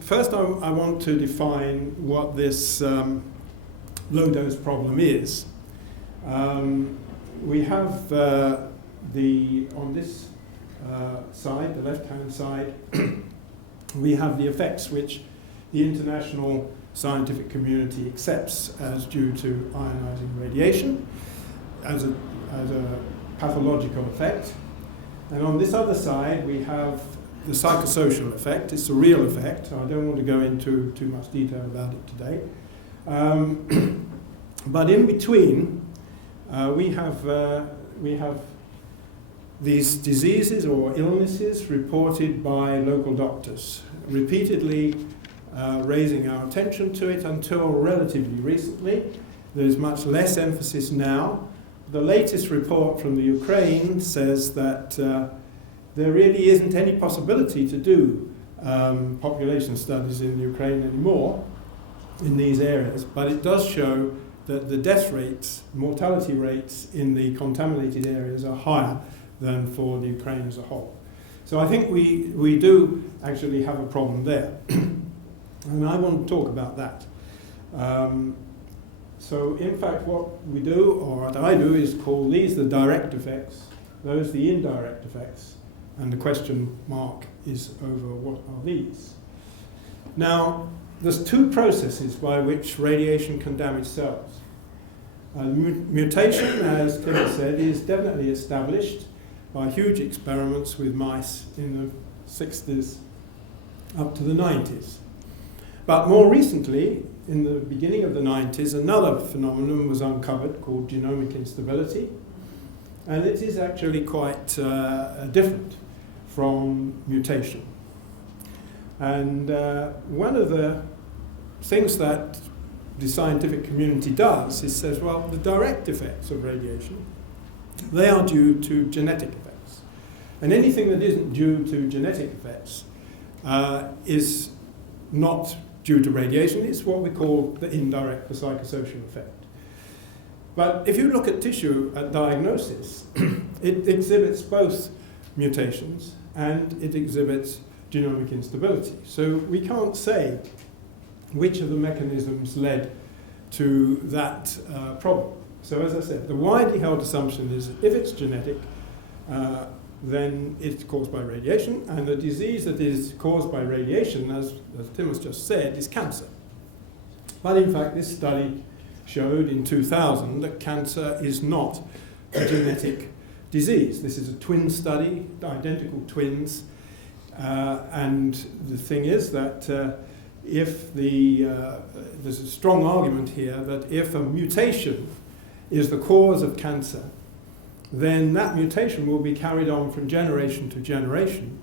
First, I want to define what this low-dose problem is. We have on this side, the left-hand side, we have the effects which the international scientific community accepts as due to ionizing radiation as a pathological effect. And on this other side, we have the psychosocial effect. It's a real effect. I don't want to go into too much detail about it today. But in between, we have these diseases or illnesses reported by local doctors, repeatedly raising our attention to it until relatively recently. There's much less emphasis now. The latest report from the Ukraine says that there really isn't any possibility to do population studies in Ukraine anymore in these areas, but it does show that the death rates, mortality rates in the contaminated areas are higher than for the Ukraine as a whole. So I think we do actually have a problem there. And I want to talk about that. So in fact what we do, or what I do, is call these the direct effects, those the indirect effects, and the question mark is over what are these. Now, there's two processes by which radiation can damage cells. Mutation, as Tim said, is definitely established by huge experiments with mice in the 60s up to the 90s. But more recently, in the beginning of the 90s, another phenomenon was uncovered called genomic instability, and it is actually quite different from mutation. And one of the things that the scientific community does is says, well, the direct effects of radiation, they are due to genetic effects. And anything that isn't due to genetic effects is not due to radiation. It's what we call the indirect, the psychosocial effect. But if you look at tissue at diagnosis, it exhibits both mutations and it exhibits genomic instability. So we can't say which of the mechanisms led to that problem. So as I said, the widely held assumption is that if it's genetic, then it's caused by radiation, and the disease that is caused by radiation, as Tim has just said, is cancer. But in fact, this study showed in 2000 that cancer is not a genetic disease. This is a twin study, identical twins, and the thing is that there's a strong argument here that if a mutation is the cause of cancer, then that mutation will be carried on from generation to generation,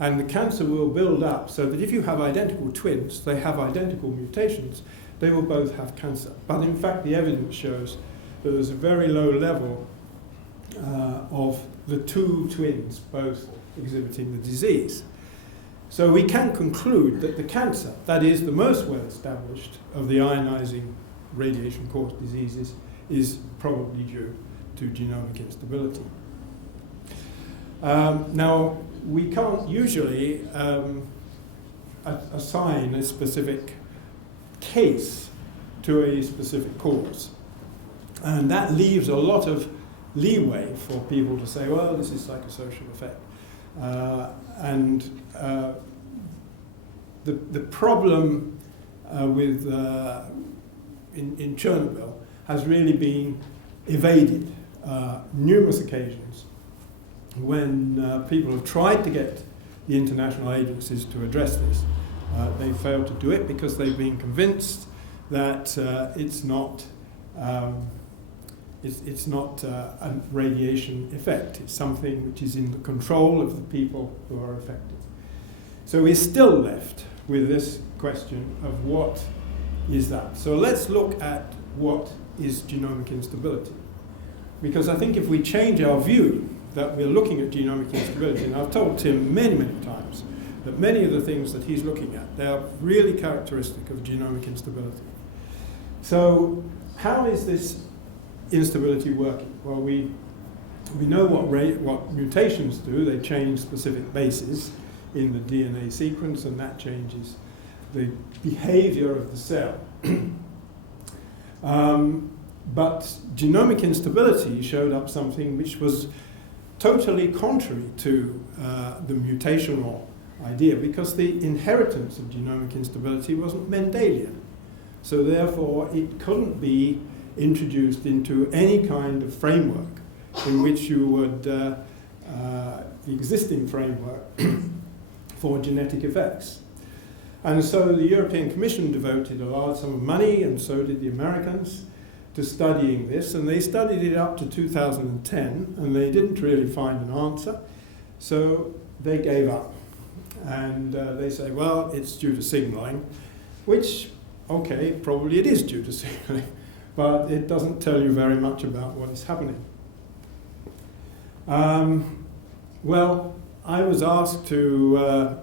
and the cancer will build up so that if you have identical twins, they have identical mutations, they will both have cancer. But in fact, the evidence shows that there's a very low level of the two twins both exhibiting the disease. So we can conclude that the cancer, that is the most well established of the ionizing radiation-caused diseases, is probably due to genomic instability. Now, we can't usually assign a specific case to a specific cause. And that leaves a lot of leeway for people to say, well, this is psychosocial effect. The problem in Chernobyl has really been evaded numerous occasions when people have tried to get the international agencies to address this. They failed to do it because they've been convinced that it's not a radiation effect. It's something which is in the control of the people who are affected. So we're still left with this question of what is that. So let's look at what is genomic instability. Because I think if we change our view that we're looking at genomic instability, and I've told Tim many, many times that many of the things that he's looking at, they are really characteristic of genomic instability. So how is this instability working? Well, we know what mutations do. They change specific bases in the DNA sequence, and that changes the behavior of the cell. But genomic instability showed up something which was totally contrary to the mutational idea, because the inheritance of genomic instability wasn't Mendelian. So therefore, it couldn't be introduced into any kind of framework in which you would, the existing framework for genetic effects. And so the European Commission devoted a large sum of money, and so did the Americans, to studying this, and they studied it up to 2010, and they didn't really find an answer, so they gave up. And they say, well, it's due to signaling, which, okay, probably it is due to signaling, but it doesn't tell you very much about what is happening. Well, I was asked to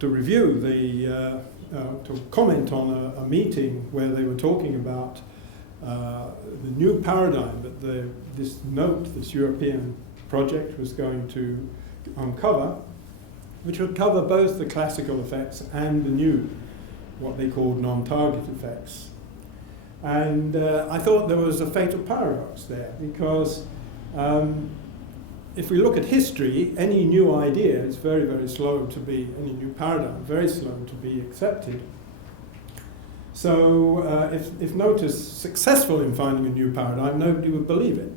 review to comment on a meeting where they were talking about the new paradigm that this European project was going to uncover, which would cover both the classical effects and the new, what they called non-target effects. And I thought there was a fatal paradox there, because if we look at history, any new idea is very, very slow to be, any new paradigm, very slow to be accepted. So if Note is successful in finding a new paradigm, nobody would believe it.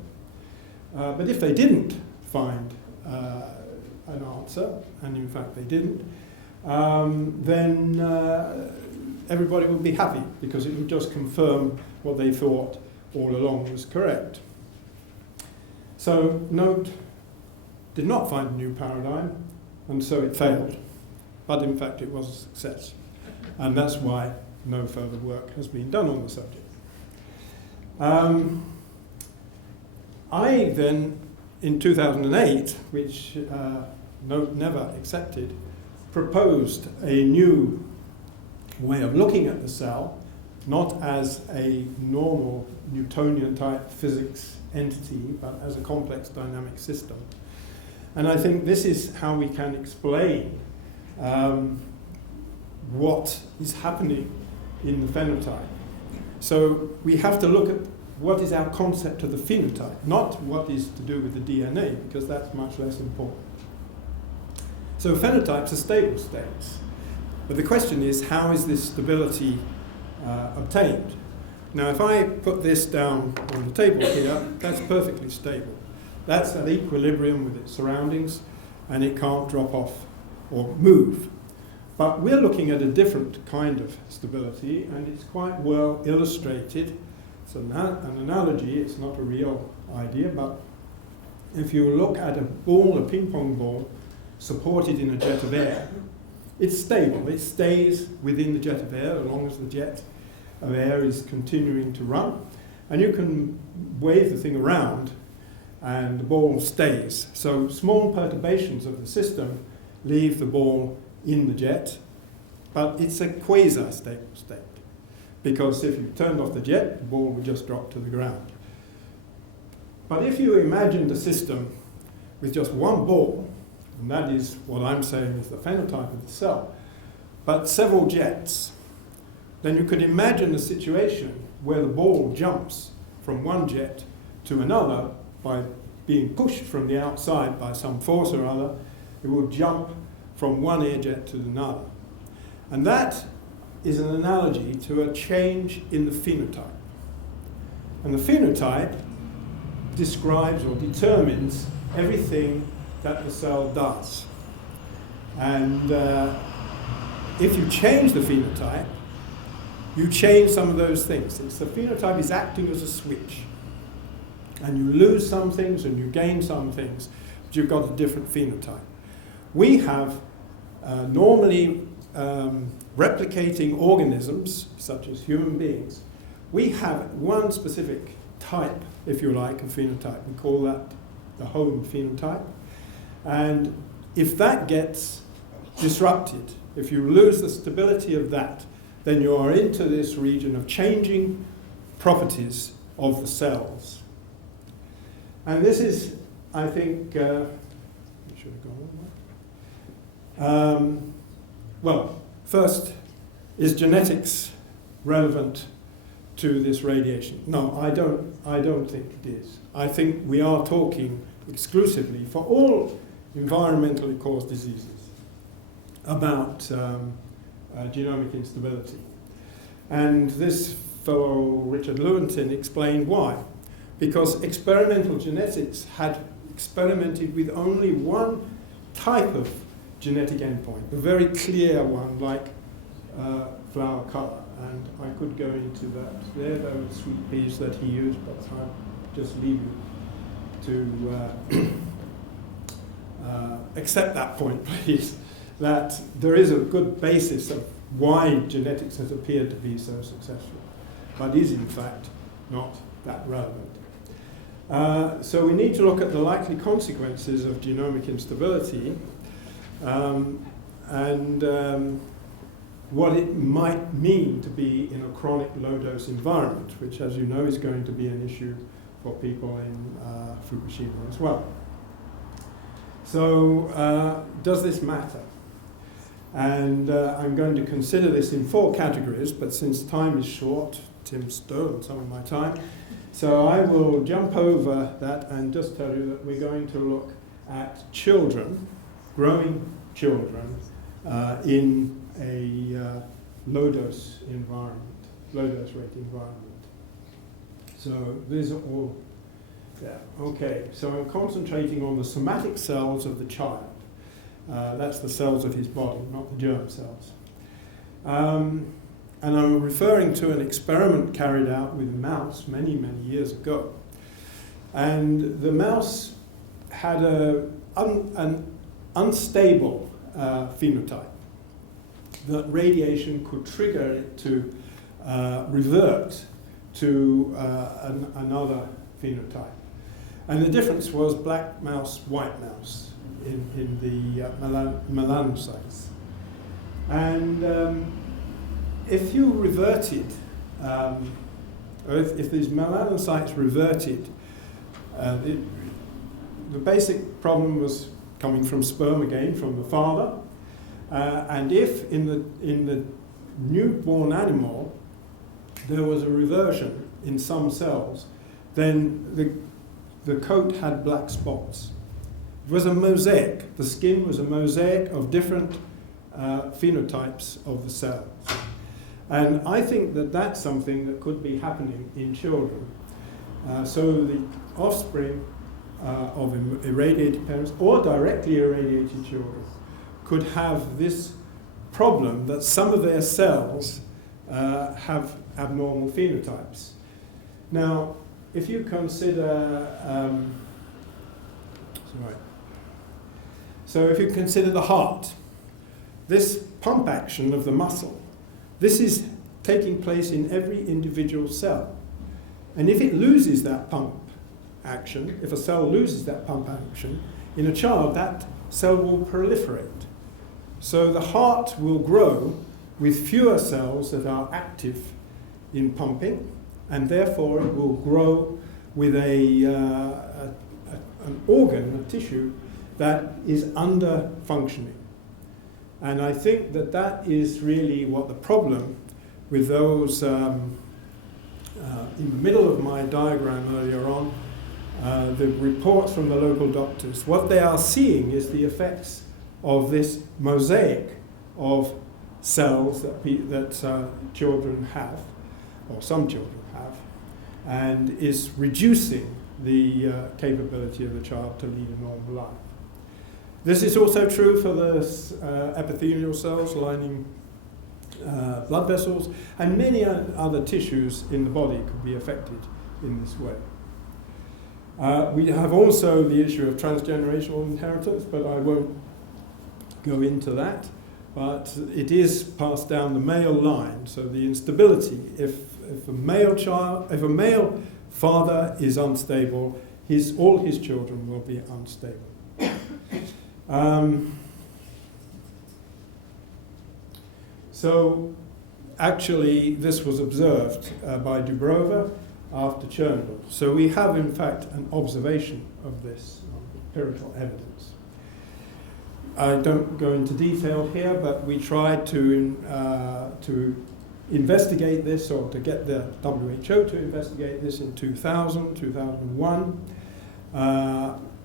But if they didn't find an answer, and in fact they didn't, then everybody would be happy, because it would just confirm what they thought all along was correct. So Note did not find a new paradigm, and so it failed. But in fact it was a success. And that's why no further work has been done on the subject. I then, in 2008, which Note never accepted, proposed a new way of looking at the cell, not as a normal Newtonian type physics entity, but as a complex dynamic system. And I think this is how we can explain what is happening in the phenotype. So we have to look at what is our concept of the phenotype, not what is to do with the DNA, because that's much less important. So phenotypes are stable states. But the question is, how is this stability obtained? Now, if I put this down on the table here, that's perfectly stable. That's at equilibrium with its surroundings, and it can't drop off or move. But we're looking at a different kind of stability, and it's quite well illustrated. It's an analogy, it's not a real idea, but if you look at a ball, a ping pong ball, supported in a jet of air, it's stable. It stays within the jet of air as long as the jet of air is continuing to run. And you can wave the thing around and the ball stays. So small perturbations of the system leave the ball in the jet, but it's a quasi-stable state, because if you turned off the jet, the ball would just drop to the ground. But if you imagined a system with just one ball, and that is what I'm saying is the phenotype of the cell, but several jets, then you could imagine a situation where the ball jumps from one jet to another by being pushed from the outside by some force or other. It will jump from one air jet to another. And that is an analogy to a change in the phenotype. And the phenotype describes or determines everything that the cell does. And if you change the phenotype, you change some of those things. The phenotype is acting as a switch. And you lose some things and you gain some things, but you've got a different phenotype. We have normally replicating organisms, such as human beings. We have one specific type, if you like, of phenotype. We call that the home phenotype. And if that gets disrupted, if you lose the stability of that, then you are into this region of changing properties of the cells. And this is, I think, should have gone on. Well, First, is genetics relevant to this radiation? No, I don't think it is. I think we are talking exclusively for all environmentally caused diseases about genomic instability. And this fellow, Richard Lewontin, explained why. Because experimental genetics had experimented with only one type of genetic endpoint, a very clear one like flower color. And I could go into that. There, those sweet peas that he used, but I'll just leave you to accept that point, please, that there is a good basis of why genetics has appeared to be so successful, but is in fact not that relevant. So we need to look at the likely consequences of genomic instability and what it might mean to be in a chronic low-dose environment, which, as you know, is going to be an issue for people in Fukushima as well. So does this matter? And I'm going to consider this in 4 categories, but since time is short, Tim's stolen some of my time, so I will jump over that and just tell you that we're going to look at children, growing children, in a low-dose environment, low-dose rate environment. So these are all, yeah, okay. So I'm concentrating on the somatic cells of the child. That's the cells of his body, not the germ cells. And I'm referring to an experiment carried out with mouse many, many years ago. And the mouse had an unstable phenotype that radiation could trigger it to revert to another phenotype. And the difference was black mouse, white mouse in the melanocytes. And if you reverted, or if these melanocytes reverted, the basic problem was coming from sperm again, from the father. And if in the newborn animal there was a reversion in some cells, then the coat had black spots. It was a mosaic. The skin was a mosaic of different phenotypes of the cells. And I think that that's something that could be happening in children. So the offspring of irradiated parents or directly irradiated children could have this problem that some of their cells have abnormal phenotypes. Now, if you consider, so if you consider the heart, this pump action of the muscle, this is taking place in every individual cell. And if it loses that pump action, if a cell loses that pump action, in a child, that cell will proliferate. So the heart will grow with fewer cells that are active in pumping, and therefore it will grow with an organ, a tissue, that is under functioning. And I think that that is really what the problem with those, in the middle of my diagram earlier on, the reports from the local doctors, what they are seeing is the effects of this mosaic of cells that children have, or some children have, and is reducing the capability of the child to lead a normal life. This is also true for the epithelial cells lining blood vessels, and many other tissues in the body could be affected in this way. We have also the issue of transgenerational inheritance, but I won't go into that. But it is passed down the male line, so the instability, if a male father is unstable, all his children will be unstable. So actually this was observed by Dubrova after Chernobyl. So we have in fact an observation of this empirical evidence. I don't go into detail here, but we tried to investigate this, or to get the WHO to investigate this in 2000, 2001.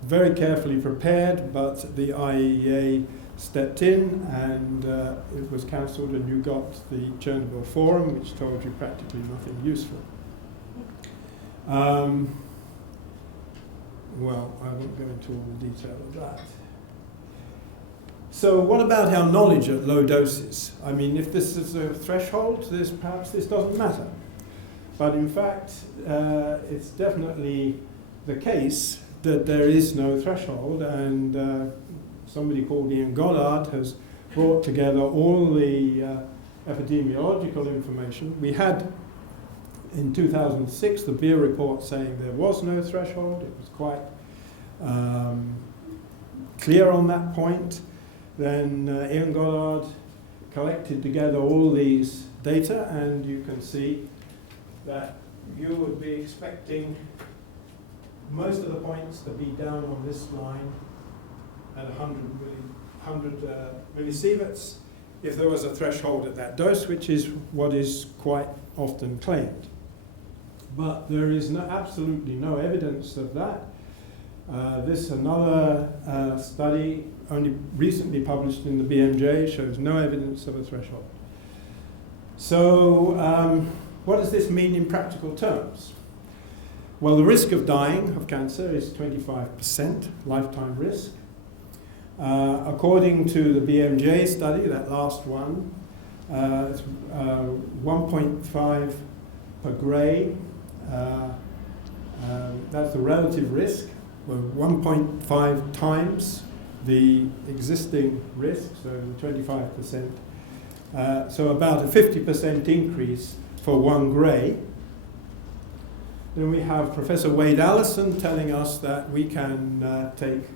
Very carefully prepared, but the IAEA stepped in and it was cancelled, and you got the Chernobyl Forum, which told you practically nothing useful. Well, I won't go into all the detail of that. So what about our knowledge at low doses? I mean, if this is a threshold, perhaps this doesn't matter. But in fact, it's definitely the case that there is no threshold, and somebody called Ian Goddard has brought together all the epidemiological information. We had, in 2006, the Beer report saying there was no threshold. It was quite clear on that point. Then Ian Goddard collected together all these data, and you can see that you would be expecting most of the points to be down on this line at 100 millisieverts if there was a threshold at that dose, which is what is quite often claimed. But there is absolutely no evidence of that. Another study only recently published in the BMJ shows no evidence of a threshold. So what does this mean in practical terms? Well, the risk of dying of cancer is 25% lifetime risk. According to the BMJ study, that last one, it's 1.5 per gray. That's the relative risk, 1.5 times the existing risk, so 25%. So about a 50% increase for 1 gray. Then we have Professor Wade Allison telling us that we can take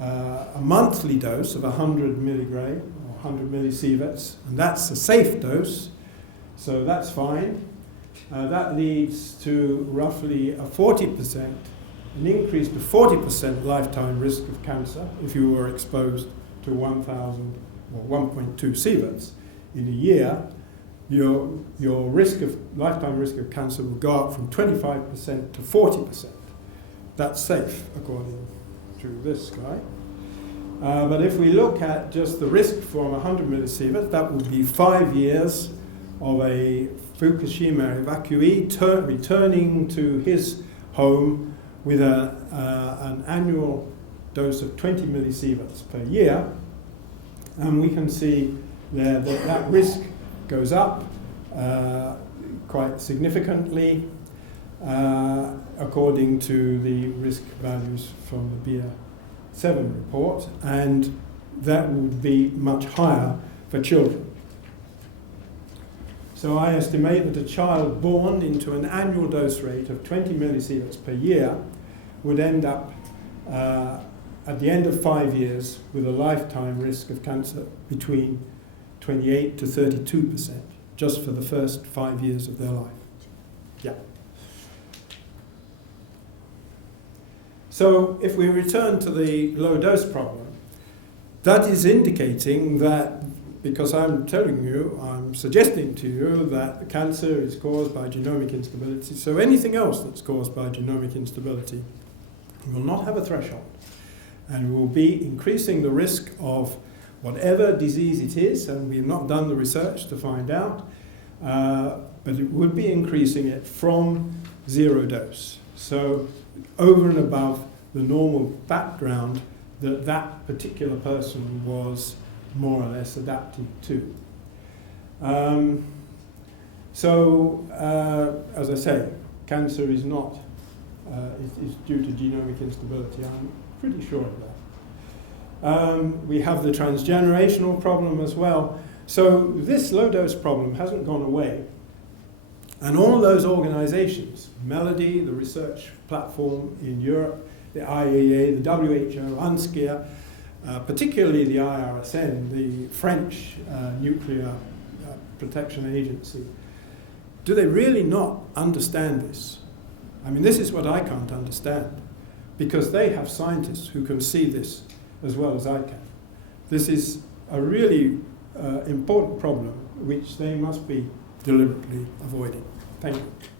a monthly dose of 100 milligray, or 100 millisieverts, and that's a safe dose, so that's fine. That leads to roughly a 40%, an increase to 40% lifetime risk of cancer if you were exposed to 1,000 or 1.2 sieverts in a year. Your lifetime risk of cancer will go up from 25% to 40%. That's safe, according to this guy. But if we look at just the risk from 100 millisieverts, that would be 5 years of a Fukushima evacuee returning to his home with an annual dose of 20 millisieverts per year. And we can see there that risk goes up quite significantly according to the risk values from the BIA 7 report, and that would be much higher for children. So I estimate that a child born into an annual dose rate of 20 millisieverts per year would end up at the end of 5 years with a lifetime risk of cancer between 28 to 32%, just for the first 5 years of their life. Yeah. So if we return to the low dose problem, that is indicating that, because I'm suggesting to you that cancer is caused by genomic instability, so anything else that's caused by genomic instability will not have a threshold, and will be increasing the risk of whatever disease it is, and we have not done the research to find out, but it would be increasing it from 0 dose. So over and above the normal background that particular person was more or less adapted to. As I say, cancer is not, is due to genomic instability. I'm pretty sure of that. We have the transgenerational problem as well. So this low-dose problem hasn't gone away. And all those organizations, Melody, the research platform in Europe, the IAEA, the WHO, UNSCEAR, particularly the IRSN, the French nuclear protection agency, do they really not understand this? I mean, this is what I can't understand, because they have scientists who can see this as well as I can. This is a really important problem which they must be deliberately avoiding. Thank you.